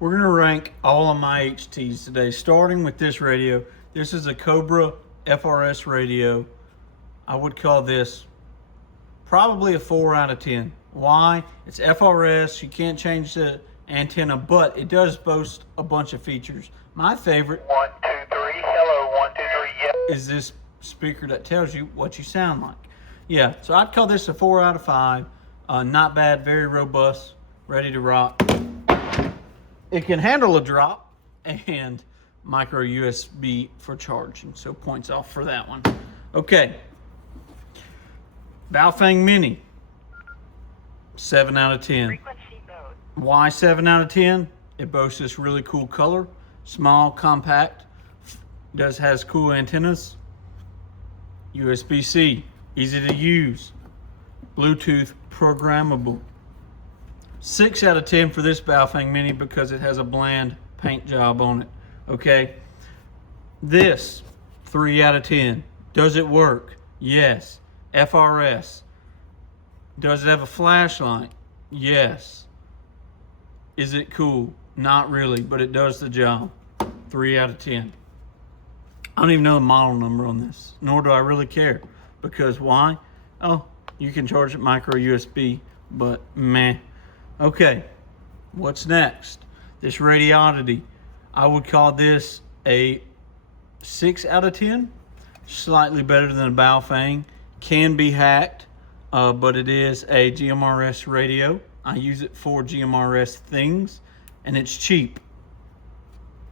We're going to rank all of my HTs today, starting with this radio. This is a Cobra FRS radio. I would call this probably a 4 out of 10. Why? It's FRS. You can't change the antenna, but it does boast a bunch of features. My favorite 1, 2, 3, hello, 1, 2, 3, yeah. is this speaker that tells you what you sound like. Yeah, so I'd call this a 4 out of 5. Not bad, very robust, ready to rock. It can handle a drop and micro USB for charging, so points off for that one. Okay, Baofeng Mini, 7 out of 10. Why 7 out of 10? It boasts this really cool color, small, compact, has cool antennas, USB-C, easy to use, Bluetooth programmable. 6 out of 10 for this Baofeng Mini because it has a bland paint job on it. Okay, this 3 out of 10. Does it work? Yes. FRS. Does it have a flashlight? Yes. Is it cool? Not really, but it does the job. 3 out of 10. I don't even know the model number on this, nor do I really care. Because why? Oh, you can charge it micro USB, but meh. Okay, what's next? This Radiodity. I would call this a 6 out of 10. Slightly better than a Baofeng. Can be hacked, but it is a GMRS radio. I use it for GMRS things, and it's cheap.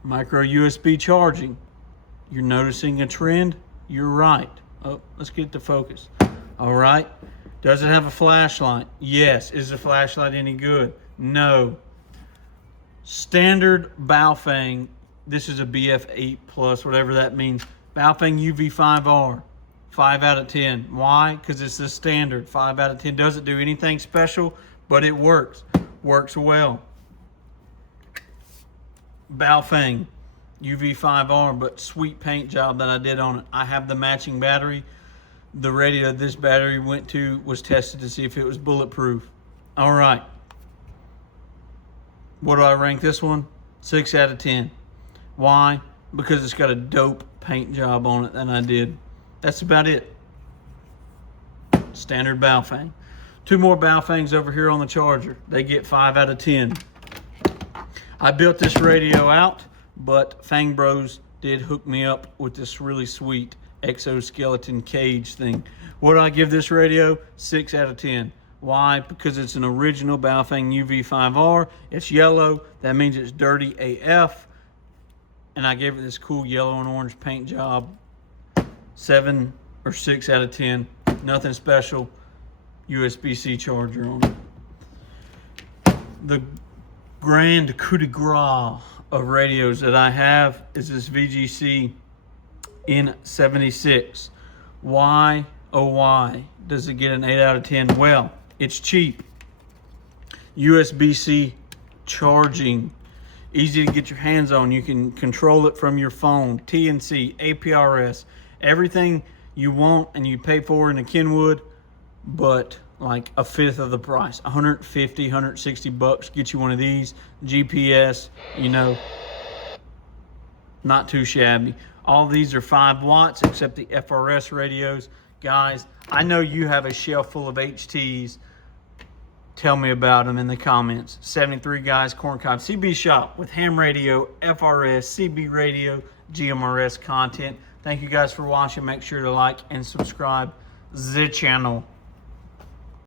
Micro USB charging. You're noticing a trend? You're right. Oh, let's get to focus. All right. Does it have a flashlight? Yes. Is the flashlight any good? No. Standard Baofeng. This is a BF8 plus, whatever that means. Baofeng UV5R. 5 out of 10. Why? Because it's the standard. 5 out of 10. Doesn't do anything special, but it works. Works well. Baofeng UV5R, but sweet paint job that I did on it. I have the matching battery. The radio this battery went to was tested to see if it was bulletproof. All right. What do I rank this one? 6 out of 10. Why? Because it's got a dope paint job on it that I did. That's about it. Standard Baofeng. 2 more Baofengs over here on the charger. They get 5 out of 10. I built this radio out, but Fang Bros did hook me up with this really sweet exoskeleton cage thing. What do I give this radio? 6 out of 10. Why? Because it's an original Baofeng UV5R. It's yellow. That means it's dirty AF. And I gave it this cool yellow and orange paint job. 7 or 6 out of 10. Nothing special. USB-C charger on it. The grand coup de grace of radios that I have is this VGC N76. Why, oh why, does it get an 8 out of 10? Well, it's cheap. USB-C charging. Easy to get your hands on. You can control it from your phone. TNC, APRS, everything you want and you pay for in a Kenwood, but like a fifth of the price. 150, 160 bucks, get you one of these. GPS, you know, not too shabby. All of these are 5 watts except the FRS radios. Guys, I know you have a shelf full of HTs. Tell me about them in the comments. 73 Guys Corncob CB Shop with ham radio, FRS, CB radio, GMRS content. Thank you guys for watching. Make sure to like and subscribe the channel.